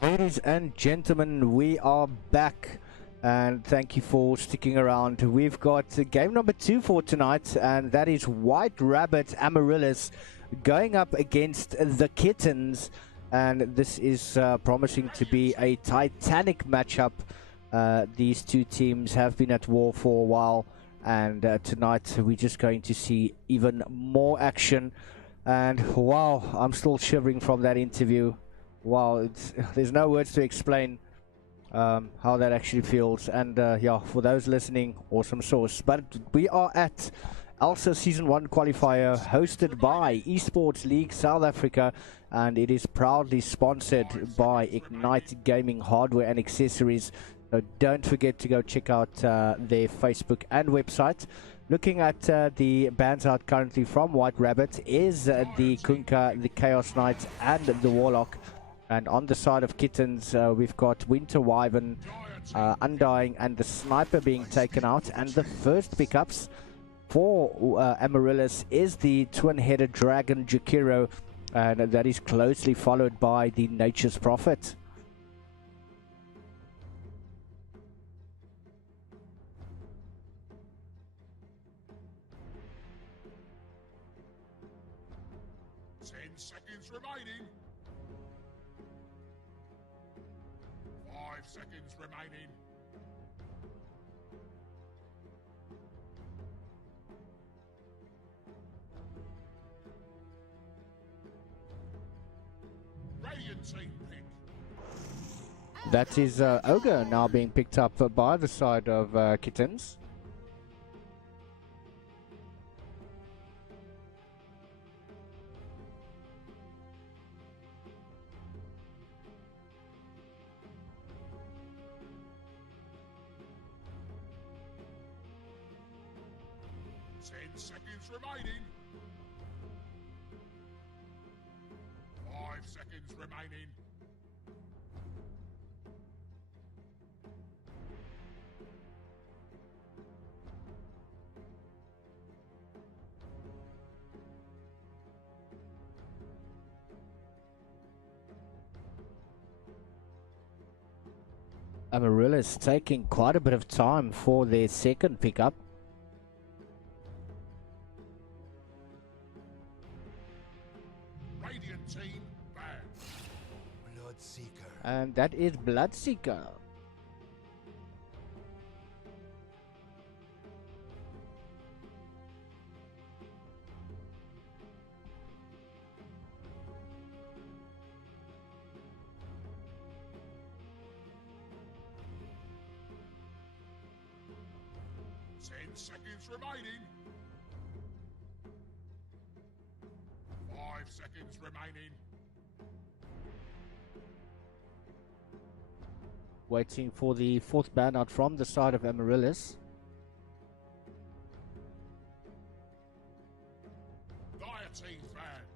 Ladies and gentlemen, we are back, and thank you for sticking around. We've got game number 2 for tonight, and that is White Rabbit Amaryllis going up against the Kittens, and this is promising to be a titanic matchup. These two teams have been at war for a while, and tonight we're just going to see even more action. And wow, I'm still shivering from that interview. Wow, there's no words to explain how that actually feels. And yeah, for those listening, awesome sauce. But we are at ELSA Season 1 Qualifier, hosted by Esports League South Africa, and it is proudly sponsored by Ignite Gaming Hardware and Accessories. So don't forget to go check out their Facebook and website. Looking at the bands out currently from White Rabbit is the Kunkka, the Chaos Knight, and the Warlock. And on the side of Kittens, we've got Winter Wyvern, Undying, and the Sniper being taken out. And the first pickups for Amaryllis is the twin-headed Dragon Jakiro, and that is closely followed by the Nature's Prophet. Seconds remaining. 5 seconds remaining. Radiant team pick. That is Ogre now being picked up by the side of Kittens. Seconds remaining. 5 seconds remaining. Amaryllis taking quite a bit of time for their second pickup. Team back. Bloodseeker. And that is Bloodseeker. Seconds remaining. 5 seconds remaining. Waiting for the fourth ban out from the side of Amaryllis. Team banned.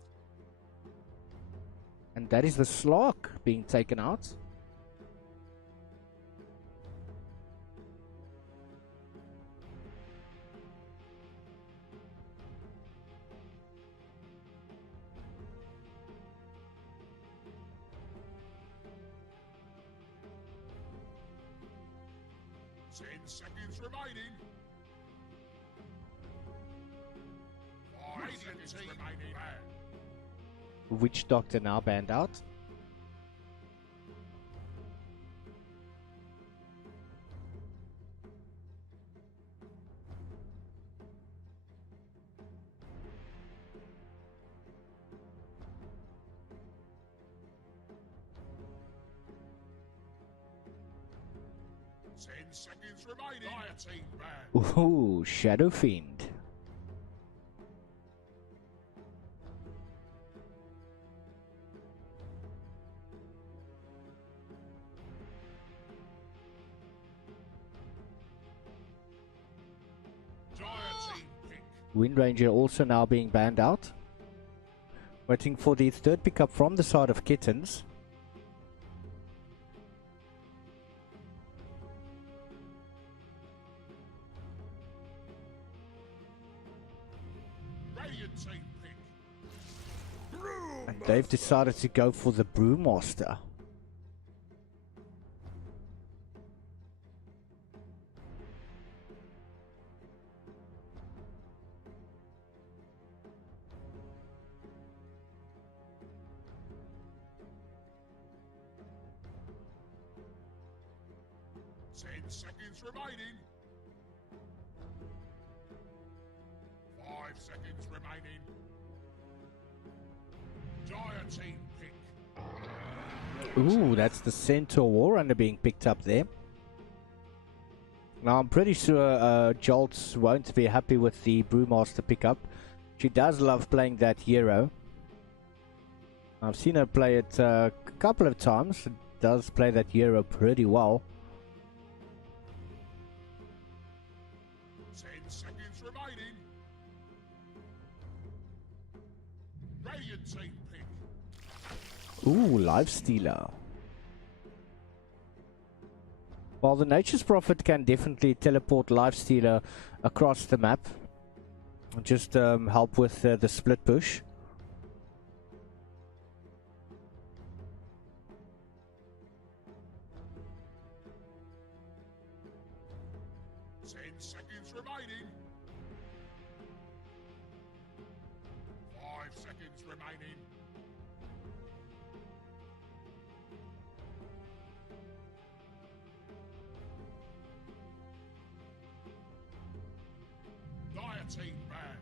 And that is the Slark being taken out. Seconds remaining. 5 seconds remaining. Witch Doctor now banned out. Seconds remaining. Team banned. Ooh, Shadow Fiend. Wind Ranger also now being banned out. Waiting for the third pickup from the side of Kittens. They've decided to go for the Brewmaster. Seconds remaining. 5 seconds remaining. Dire team pick. Ooh, that's the Centaur Warrunner being picked up there. Now I'm pretty sure Jolts won't be happy with the Brewmaster pickup. She does love playing that hero. I've seen her play it a couple of times. She does play that hero pretty well. 10 seconds remaining. Radiant team pick. Ooh, Lifestealer. While the Nature's Prophet can definitely teleport Lifestealer across the map, just help with the split push. Seconds remaining. 5 seconds remaining. Dire team ban.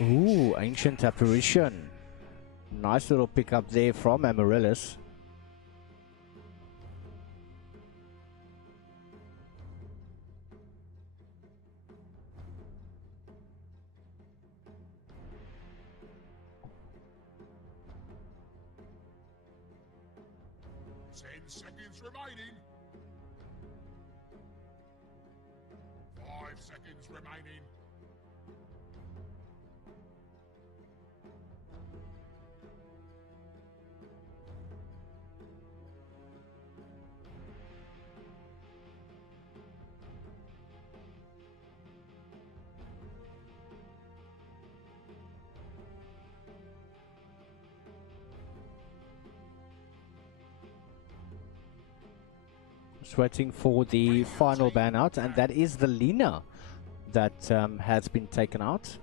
Ooh, Ancient Apparition. Nice little pickup there from Amaryllis. Seconds remaining. 5 seconds remaining. Just waiting for the final ban out, and that is the Lina that has been taken out.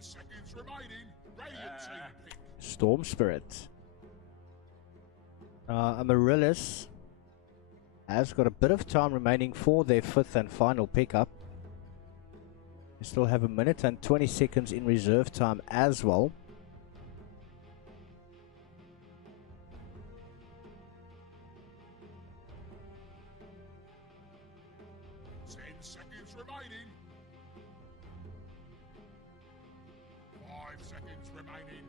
Seconds remaining. Radiant team pick. Storm Spirit. Amaryllis has got a bit of time remaining for their 5th and final pickup. They still have a minute and 20 seconds in reserve time as well. Seconds remaining. 5 seconds remaining.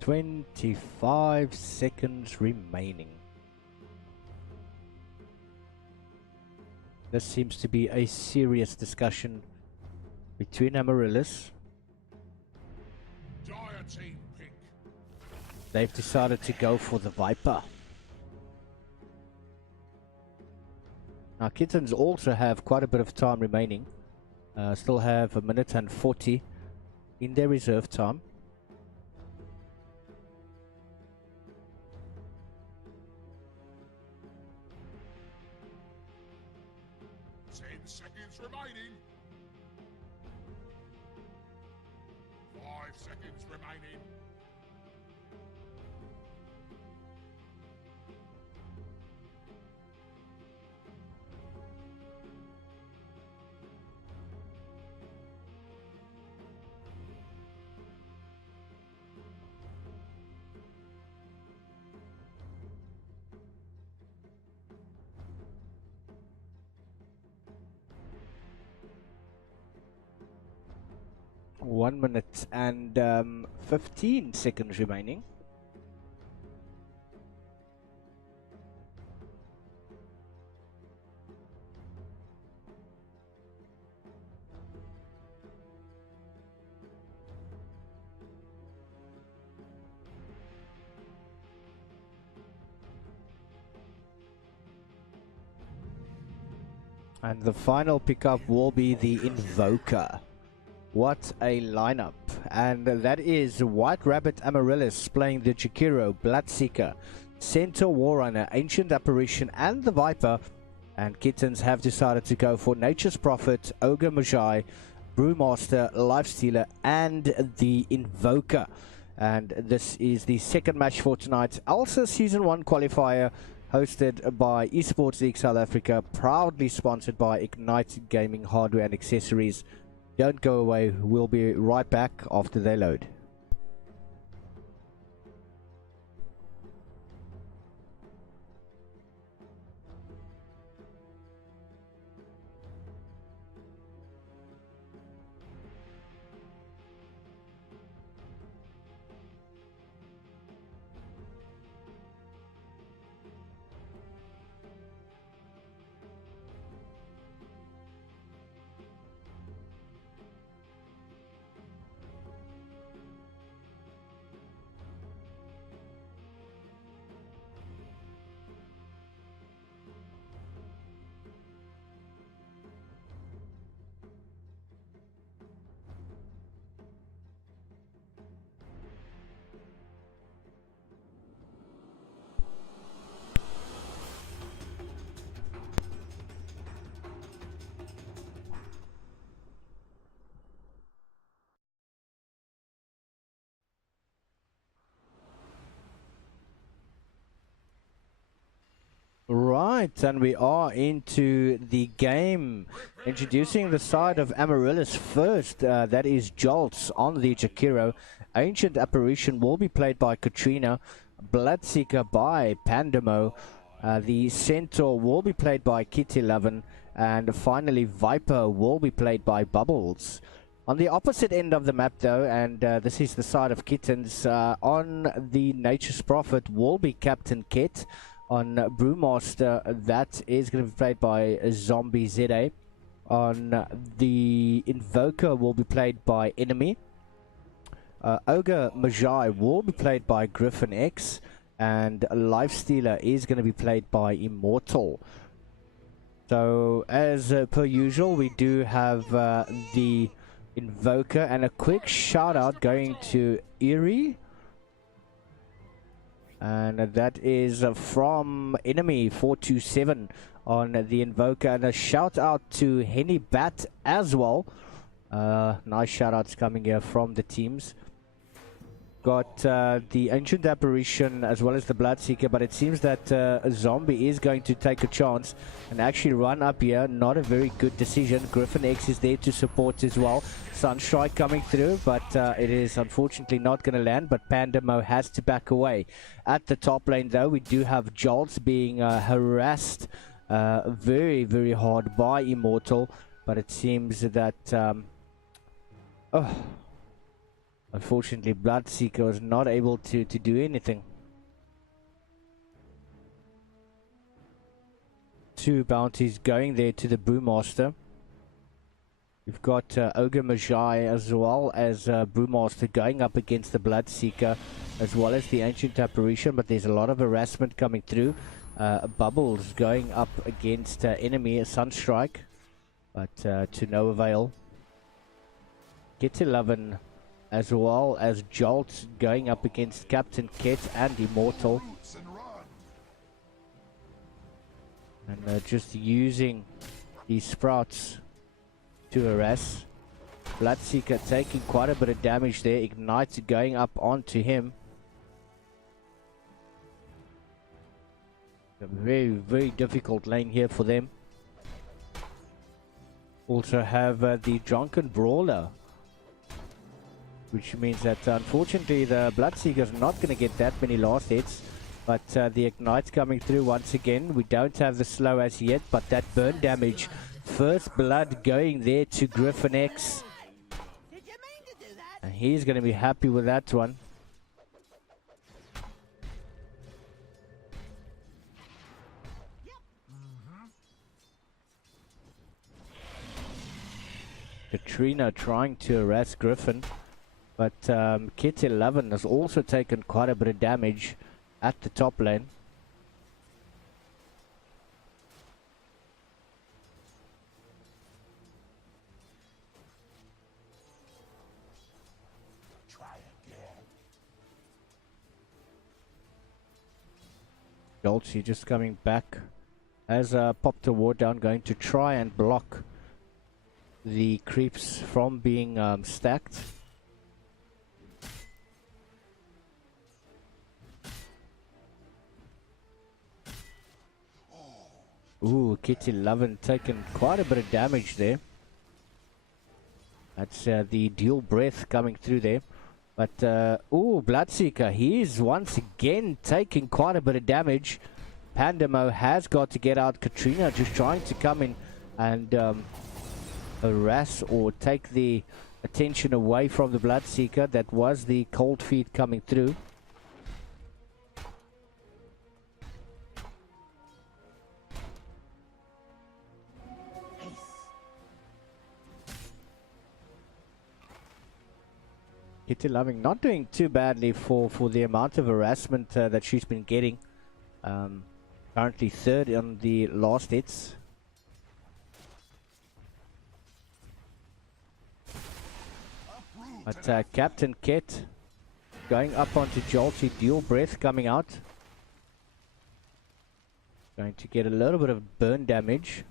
$25 seconds remaining. This seems to be a serious discussion between Amaryllis. Dire team pick. They've decided to go for the Viper. Now Kittens also have quite a bit of time remaining. Still have a minute and 40 in their reserve time. seconds remaining. 5 seconds remaining. One minute and 15 seconds remaining. And the final pickup will be the Invoker. What a lineup. And that is White Rabbit Amaryllis playing the Jakiro, Bloodseeker, Centaur Warrunner, Ancient Apparition and the Viper. And Kittens have decided to go for Nature's Prophet, Ogre Magi, Brewmaster, Lifestealer and the Invoker. And this is the second match for tonight. ELSA Season 1 Qualifier, hosted by Esports League South Africa, proudly sponsored by Ignite Gaming Hardware and Accessories. Don't go away, we'll be right back after they load. Right, and we are into the game. Introducing the side of Amaryllis first, that is Jolts on the Jakiro. Ancient Apparition will be played by Katrina, Bloodseeker by Pandemo, the Centaur will be played by Kit11, and finally Viper will be played by Bubbles. On the opposite end of the map though, and this is the side of Kittens, on the Nature's Prophet will be Captain Kit. On Brewmaster, that is going to be played by Zombie ZA. On the Invoker will be played by Enemy. Ogre Magi will be played by Griffin X. And Lifestealer is going to be played by Immortal. So, as per usual, we do have the Invoker. And a quick shout out going to Eerie. And that is from Enemy 427 on the Invoker. And a shout out to Henny Bat as well. Nice shout outs coming here from the teams. Got the Ancient Apparition as well as the Bloodseeker, but it seems that a Zombie is going to take a chance and actually run up here. Not a very good decision. Griffin X is there to support as well. Sunstrike coming through, but it is unfortunately not going to land, but Pandemo has to back away. At the top lane though, we do have Jolts being harassed very, very hard by Immortal, but it seems that unfortunately Bloodseeker was not able to do anything. Two bounties going there to the Brewmaster. We've got Ogre Magi as well as Brewmaster going up against the Bloodseeker as well as the Ancient Apparition, but there's a lot of harassment coming through. Bubbles going up against Enemy, a Sunstrike, but to no avail. Kit11 as well as Jolt going up against Captain Kit and Immortal. And just using the Sprouts to harass. Bloodseeker taking quite a bit of damage there. Ignite going up onto him. A very, very difficult lane here for them. Also have the Drunken Brawler, which means that unfortunately the Bloodseeker's not going to get that many last hits. But the Ignite's coming through once again. We don't have the slow as yet, but that burn damage. First blood going there to Griffin X. And he's going to be happy with that one. Katrina trying to harass Griffin. But Kit 11 has also taken quite a bit of damage at the top lane. Dolce just coming back. Has popped a ward down, going to try and block the creeps from being stacked. Ooh, Kit 11 taking quite a bit of damage there. That's the dual breath coming through there. But, ooh, Bloodseeker, he is once again taking quite a bit of damage. Pandemo has got to get out. Katrina just trying to come in and harass or take the attention away from the Bloodseeker. That was the cold feet coming through. Kitty Loving not doing too badly for the amount of harassment that she's been getting. Currently third on the last hits. But Captain Kit going up onto Jolty, dual breath coming out. Going to get a little bit of burn damage.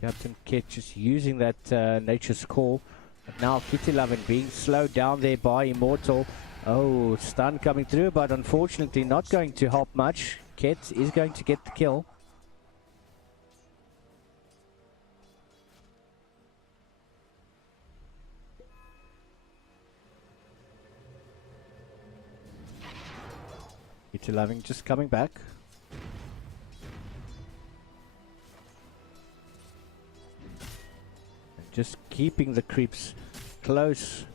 Captain Kit just using that Nature's Call. But now Kitty Lovin being slowed down there by Immortal. Oh, stun coming through, but unfortunately not going to help much. Kit is going to get the kill. Kitty Loving just coming back. Just keeping the creeps close.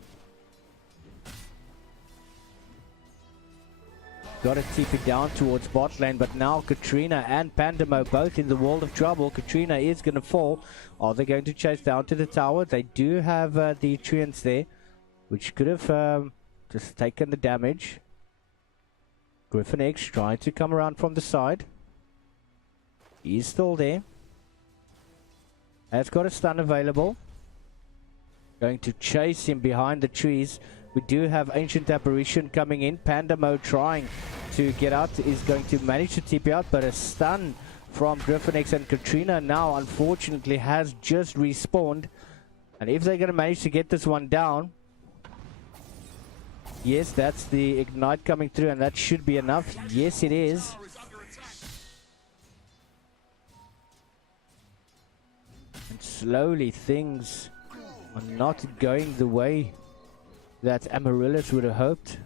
Got to keep it down towards bot lane, but now Katrina and Pandemo both in the world of trouble. Katrina is going to fall. Are they going to chase down to the tower? They do have the treants there, which could have just taken the damage. Griffin X trying to come around from the side. He's still there. Has got a stun available. Going to chase him behind the trees. We do have Ancient Apparition coming in. Pandemo trying to get out. Is going to manage to TP out, but a stun from Griffin X and Katrina now unfortunately has just respawned. And if they're going to manage to get this one down, yes, that's the Ignite coming through, and that should be enough. Yes, it is. And slowly things are not going the way that Amaryllis would have hoped.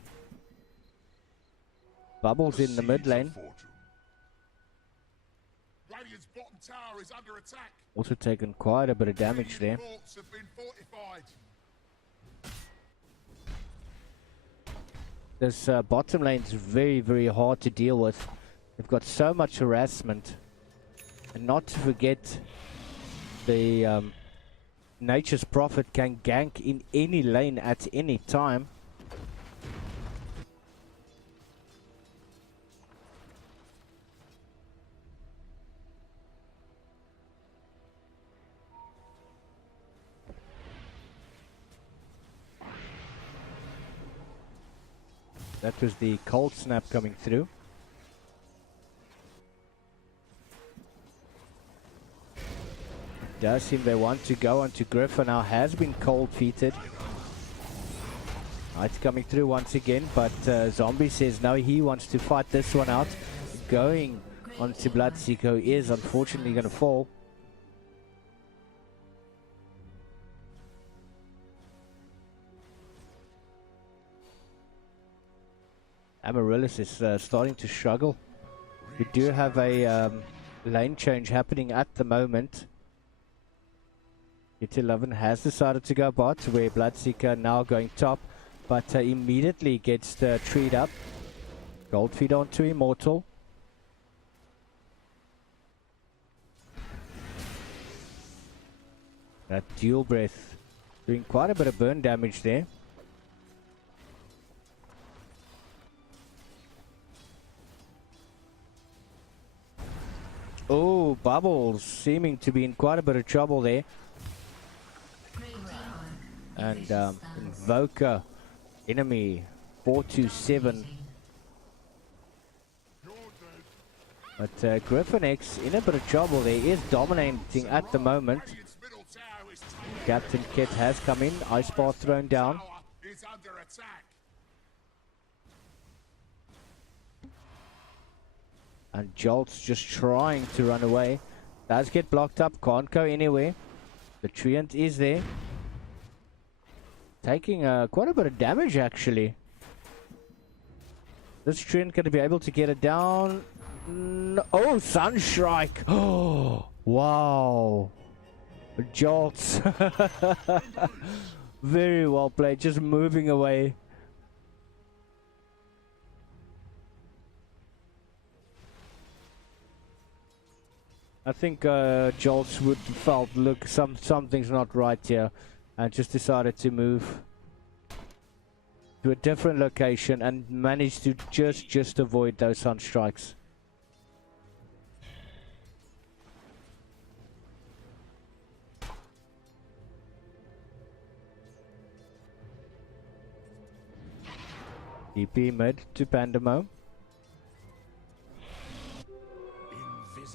Bubbles in the mid lane. Radiant's bottom tower is under attack. Also taken quite a bit of damage there. Forts have been fortified. This bottom lane is very, very hard to deal with. They've got so much harassment. And not to forget, the Nature's Prophet can gank in any lane at any time. That was the cold snap coming through. does seem they want to go onto Griffin now. Has been cold-feeted. It's coming through once again, but Zombie says no, he wants to fight this one out. Going onto Bloodseeker is unfortunately going to fall. Amaryllis is starting to struggle. We do have a lane change happening at the moment. Kittens has decided to go bot, where Bloodseeker now going top, but immediately gets the treat up. Gold feed onto Immortal. That dual breath doing quite a bit of burn damage there. Oh, Bubbles seeming to be in quite a bit of trouble there. And Invoker, enemy 427. But Griffin X in a bit of trouble there. He is dominating at the moment. Captain Kit has come in. Ice bar thrown down. And Jolt's just trying to run away. Does get blocked up. Can't go anywhere. The Treant is there. Taking quite a bit of damage actually. This Treant going to be able to get it down. Oh, Sunstrike. Oh, wow. Jolts. Very well played. Just moving away. I think Jolts would felt, look, something's not right here, and just decided to move to a different location and managed to just avoid those Sunstrikes. DP mid to Pandemo.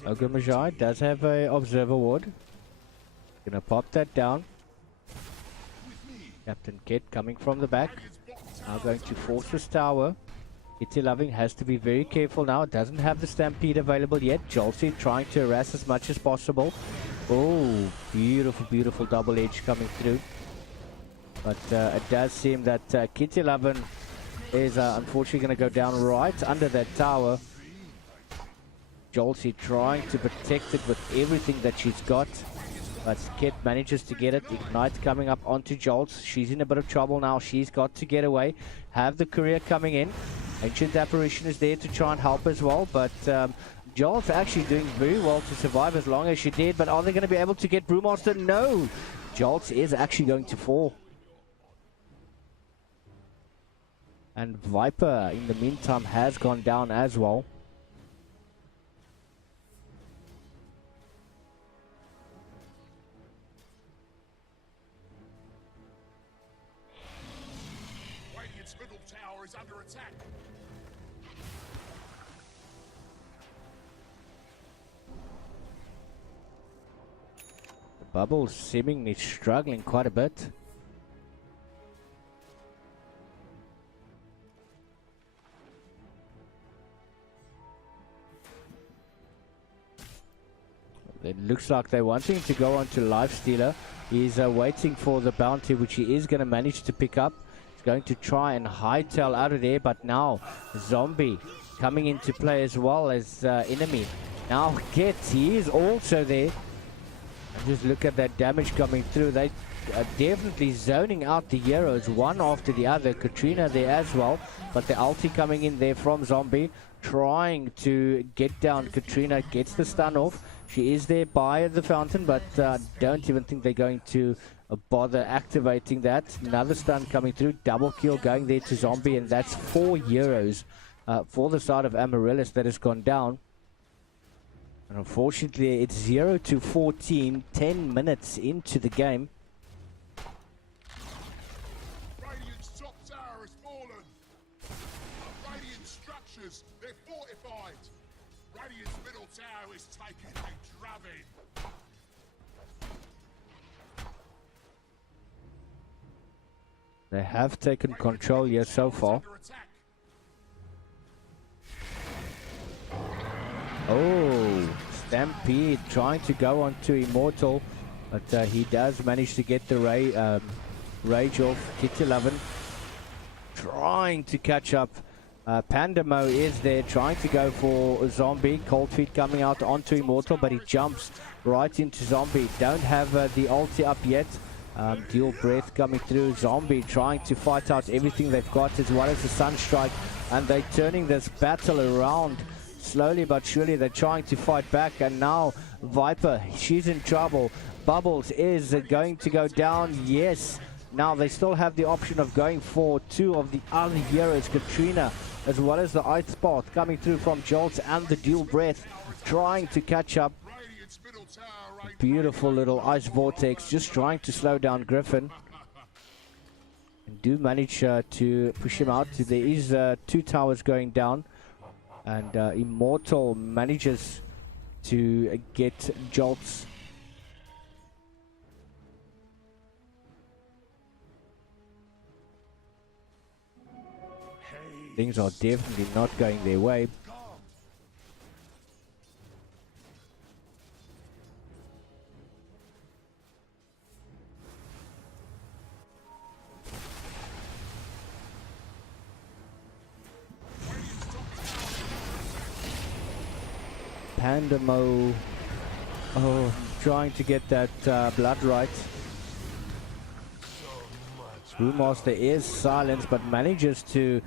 Ogre Magi does have a Observer Ward. Gonna pop that down. Captain Kit coming from the back. Now going to force this tower. Kitty Loving has to be very careful now. Doesn't have the Stampede available yet. Jolty trying to harass as much as possible. Oh, beautiful, beautiful double edge coming through. But it does seem that Kitty Loving is unfortunately going to go down right under that tower. Jolty trying to protect it with everything that she's got, but Kit manages to get it. Ignite coming up onto Jolts. She's in a bit of trouble now. She's got to get away. Have the courier coming in. Ancient Apparition is there to try and help as well, but Jolts actually doing very well to survive as long as she did. But are they going to be able to get Brewmaster? No! Jolts is actually going to fall. And Viper, in the meantime, has gone down as well. Radiant's middle tower is under attack. The Bubbles seemingly struggling quite a bit. It looks like they're wanting to go on to Lifestealer. He's waiting for the bounty, which he is going to manage to pick up. He's going to try and hightail out of there, but now Zombie coming into play as well as enemy. Now Gets, he is also there. And just look at that damage coming through. They are definitely zoning out the heroes one after the other. Katrina there as well, but the ulti coming in there from Zombie, trying to get down Katrina, gets the stun off. She is there by the fountain, but don't even think they're going to bother activating that. Another stun coming through, double kill going there to Zombie, and that's 4 heroes for the side of Amaryllis that has gone down. And unfortunately, it's 0-14, 10 minutes into the game. Radiant's top tower has fallen. Radiant structures, they're fortified. Radiant's middle tower is taking a drubbing. They have taken control here so far. Oh, Stampede trying to go onto Immortal, but he does manage to get the rage off. Kit11 trying to catch up. Pandamo is there trying to go for Zombie. Cold Feet coming out onto Immortal, but he jumps right into Zombie. Don't have the ulti up yet. Dual Breath coming through. Zombie trying to fight out everything they've got, as well as the Sunstrike, and they're turning this battle around. Slowly but surely they're trying to fight back, and now Viper, she's in trouble. Bubbles is going to go down. Yes, now they still have the option of going for two of the other heroes, Katrina, as well as the Ice Path coming through from Jolts, and the Dual Breath trying to catch up. Beautiful little Ice Vortex just trying to slow down Griffin. And do manage to push him out. There is 2 towers going down. And Immortal manages to get Jolts. Things are definitely not going their way. Pandamo, trying to get that blood right. Brewmaster is silenced, but manages to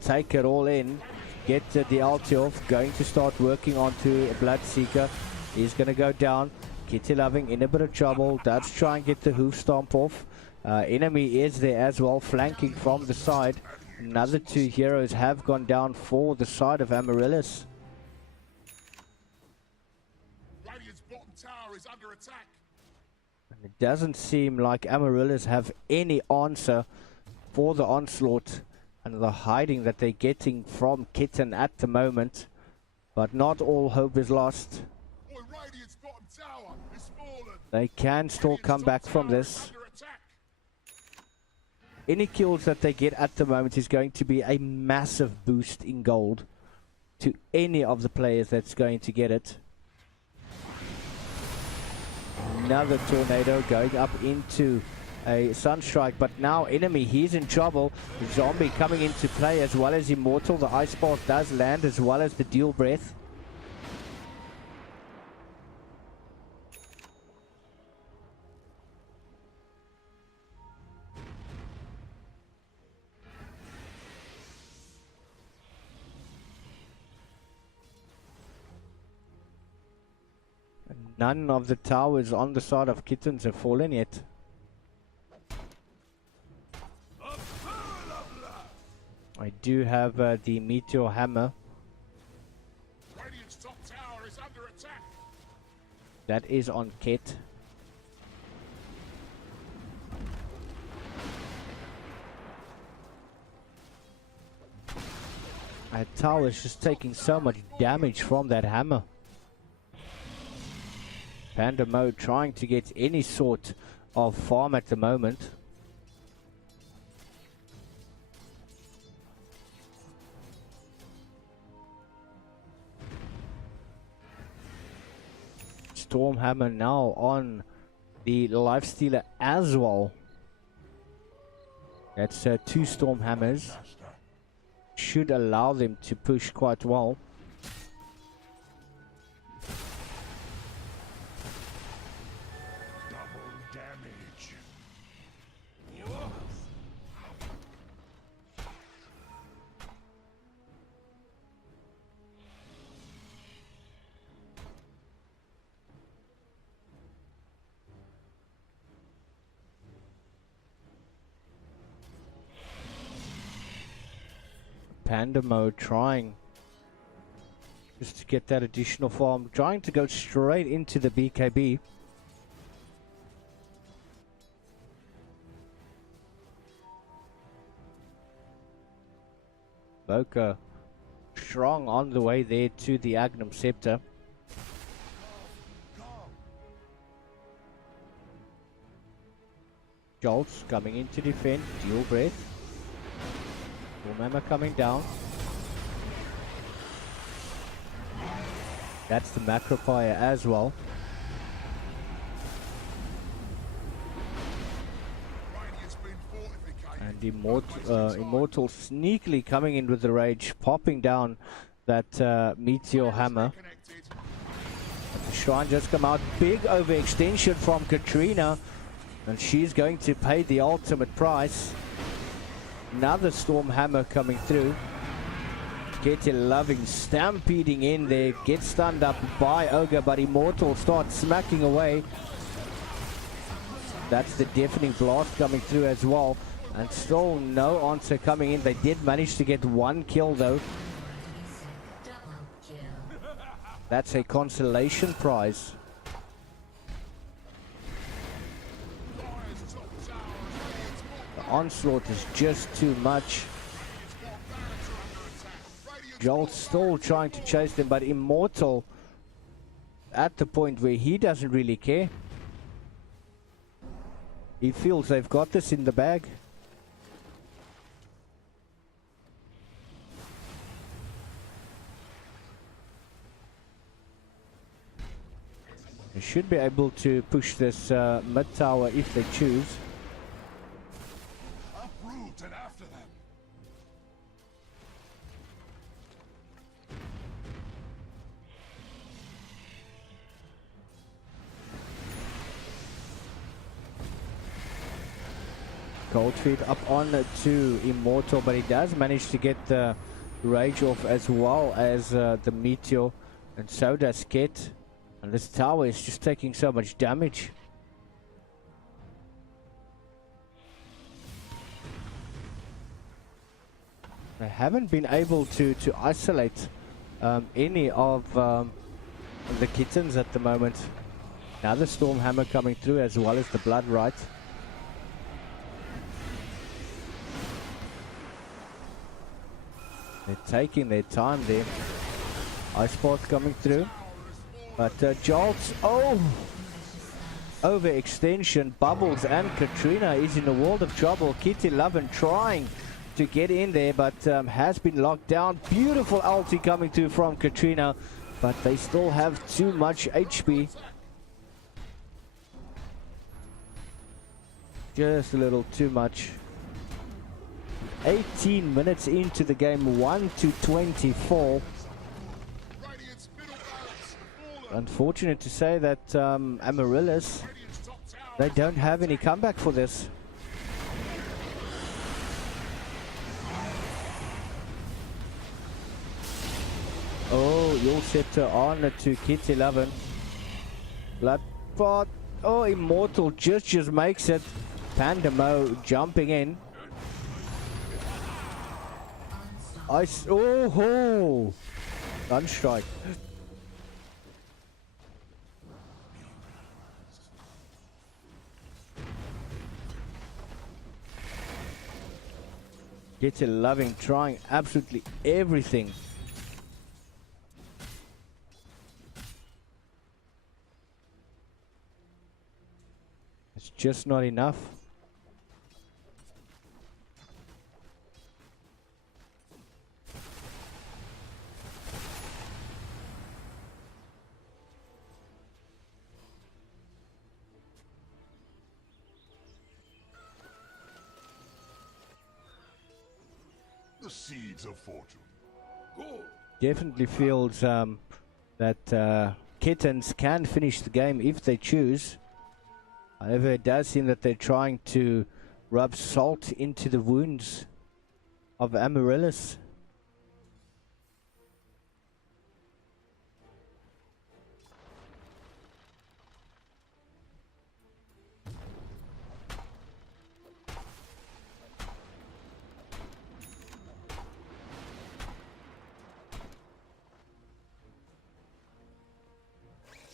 take it all in, get the ulti off, going to start working onto Bloodseeker. He's going to go down. Kitty Loving in a bit of trouble, does try and get the hoof stomp off. Enemy is there as well, flanking from the side. Another 2 heroes have gone down for the side of Amaryllis. Tower is under attack. And it doesn't seem like Amaryllis have any answer for the onslaught and the hiding that they're getting from Kitten at the moment. But not all hope is lost. Boy, Radiant's bottom tower is fallen. They can still come back from this. Any kills that they get at the moment is going to be a massive boost in gold to any of the players that's going to get it. Another tornado going up into a Sunstrike, but now enemy, he's in trouble. Zombie coming into play as well as Immortal. The Ice Path does land as well as the Dual Breath. None of the towers on the side of Kittens have fallen yet. I do have the Meteor Hammer. Radiant's top tower is under attack. That is on Kit. That tower is just taking so much damage from that hammer. Panda Mode trying to get any sort of farm at the moment. Stormhammer now on the Lifestealer as well. That's 2 Stormhammers. Should allow them to push quite well. Panda Mode trying just to get that additional farm, trying to go straight into the BKB. Boca strong on the way there to the Agnum Scepter. Jolts coming in to defend. Dual breath. Stormhammer coming down. That's the Macrophire as well. And Immortal sneakily coming in with the rage, popping down that Meteor Hammer. The Shrine just come out. Big overextension from Katrina. And she's going to pay the ultimate price. Another Storm Hammer coming through. Kitty loving stampeding in there. Gets stunned up by Ogre, but Immortal starts smacking away. That's the deafening blast coming through as well. And still no answer coming in. They did manage to get one kill though. That's a consolation prize. The onslaught is just too much. Joel's still trying to chase them, but Immortal at the point where he doesn't really care. He feels they've got this in the bag. They should be able to push this mid tower if they choose. Uproot and after them. Cold feet up on to Immortal, but he does manage to get the rage off as well as the Meteor, and so does Kit. And this tower is just taking so much damage. They haven't been able to isolate any of the Kittens at the moment. Now the Storm Hammer coming through as well as the Blood Right. They're taking their time there. Ice Path coming through. But Jolts, overextension. Bubbles and Katrina is in a world of trouble. Kitty Lovin trying to get in there, but has been locked down. Beautiful ulti coming through from Katrina, but they still have too much HP. Just a little too much. 18 minutes into the game, 1-24. Unfortunate to say that Amaryllis, they don't have any comeback for this. Oh, you'll set her on to Kitty 11. Bloodbath. Oh, Immortal just makes it. Pandemo jumping in. Ice. Oh, ho! Gunstrike. Kitty loving, trying absolutely everything. It's just not enough. The seeds of fortune. Good. Definitely feels that Kittens can finish the game if they choose. However, it does seem that they're trying to rub salt into the wounds of Amaryllis.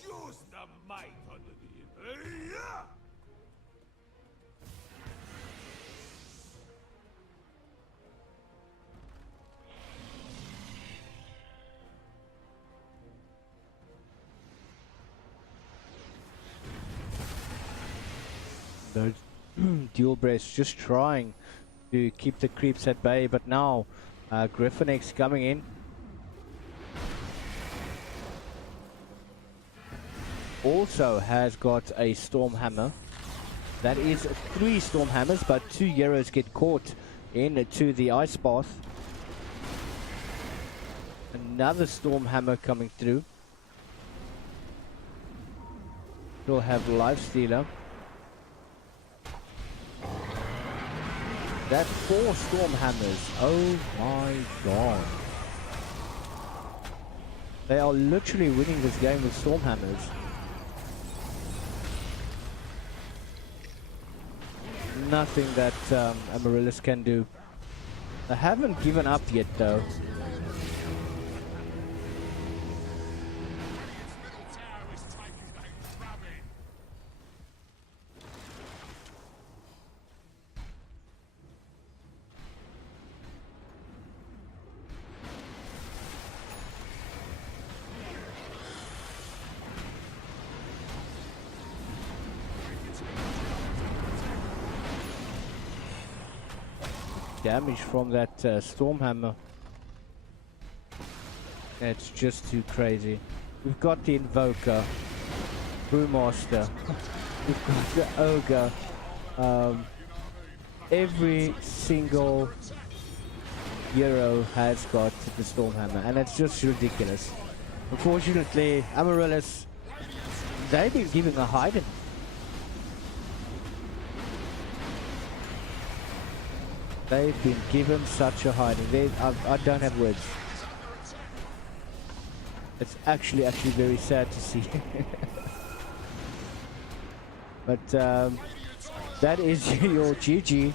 Use the might under the... Yeah! Dual Breast just trying to keep the creeps at bay, but now Griffin X coming in. Also has got a Storm Hammer. That is 3 Storm Hammers, but 2 Euros get caught into the Ice Path. Another Storm Hammer coming through. We'll have Life Stealer. That's 4 Storm Hammers. Oh my god. They are literally winning this game with Storm Hammers. Nothing that Amaryllis can do. They haven't given up yet though. Damage from that Storm Hammer. It's just too crazy. We've got the Invoker, Brewmaster, we've got the Ogre. Every single Euro has got the Storm Hammer, and it's just ridiculous. Unfortunately, Amaryllis, they've been giving a hiding. They've been given such a hiding. I don't have words. It's actually very sad to see. But that is your GG.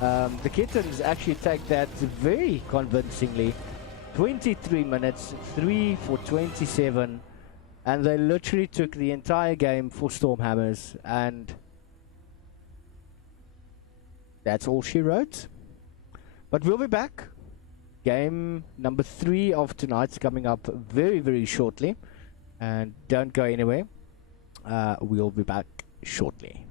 The Kittens actually take that very convincingly. 23 minutes, 3 for 27, and they literally took the entire game for Stormhammers, and that's all she wrote. But we'll be back. Game number 3 of tonight's coming up very shortly. And don't go anywhere. We'll be back shortly.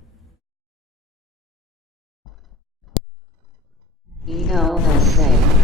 ELSA.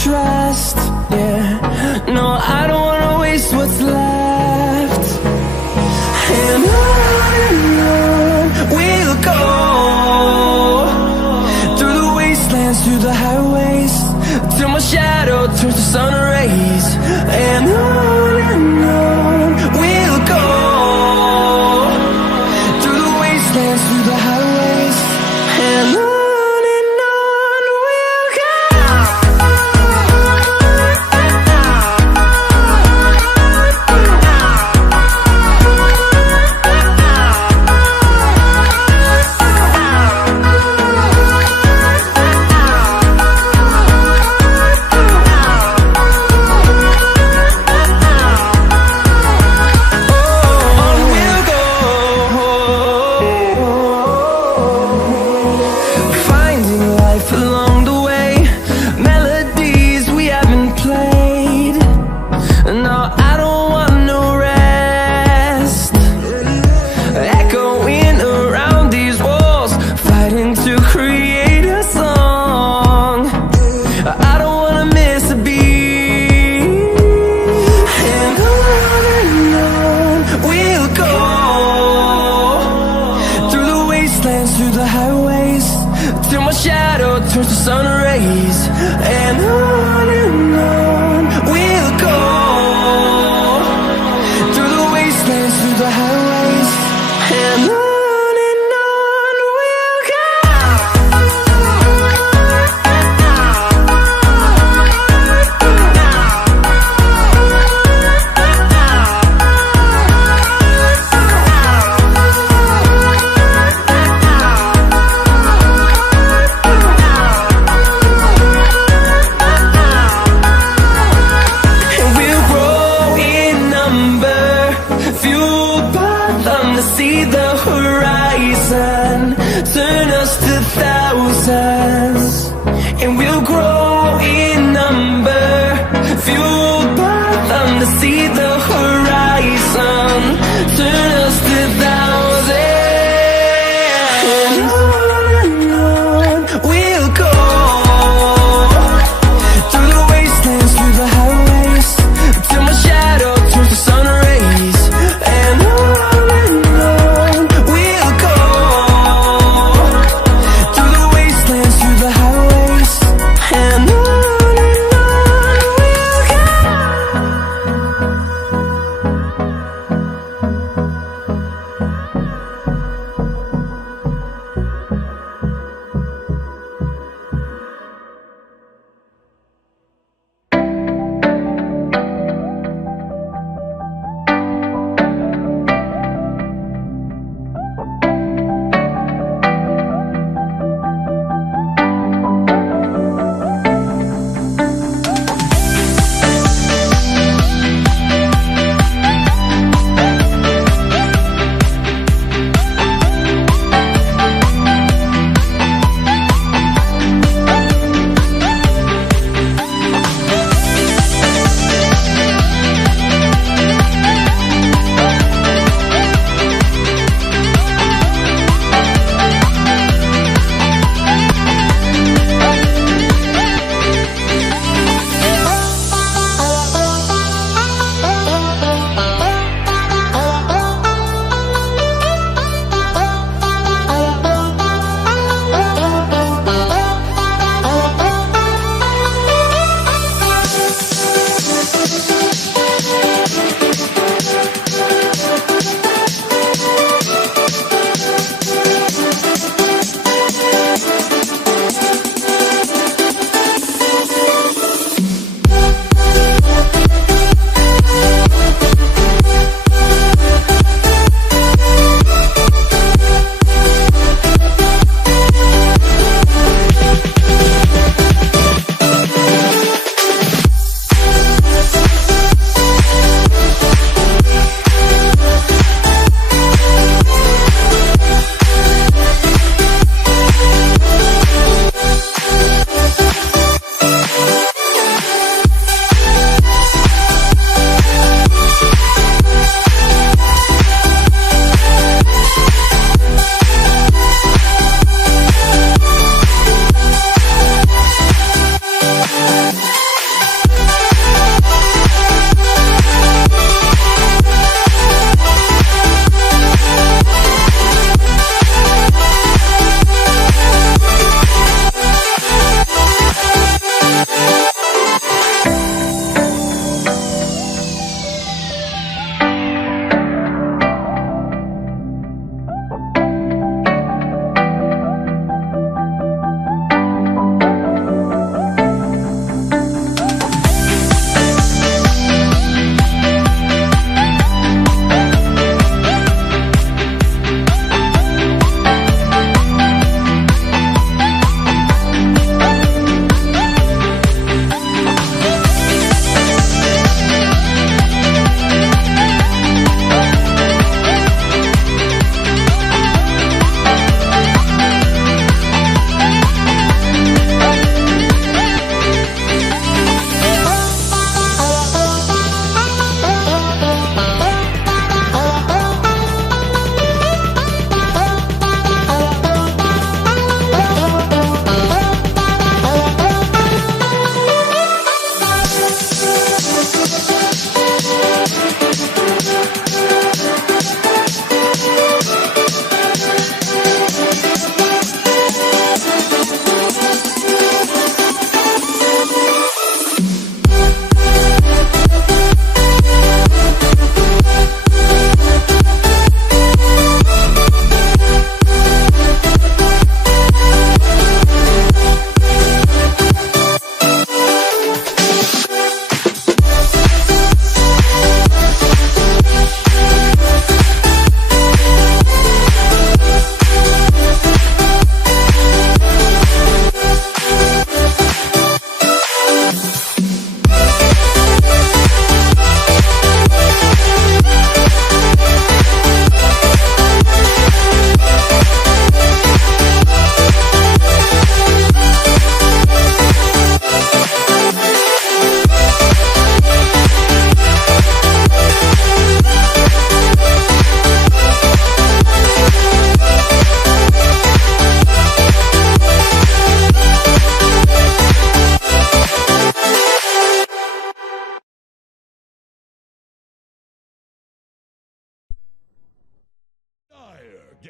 trust, yeah. No, I don't wanna waste what's left. And on we'll go, through the wastelands, through the highways, till my shadow turns to sun rays. And on we'll go, through the wastelands, through the highways, and on. Turns to sun rays, and on we'll go, through the wastelands, through the highways, and on we'll go.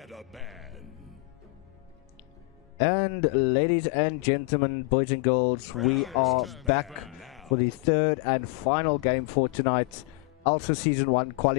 get a ban. And ladies and gentlemen, boys and girls, we are back for the third and final game for tonight. ELSA Season 1 qualifier.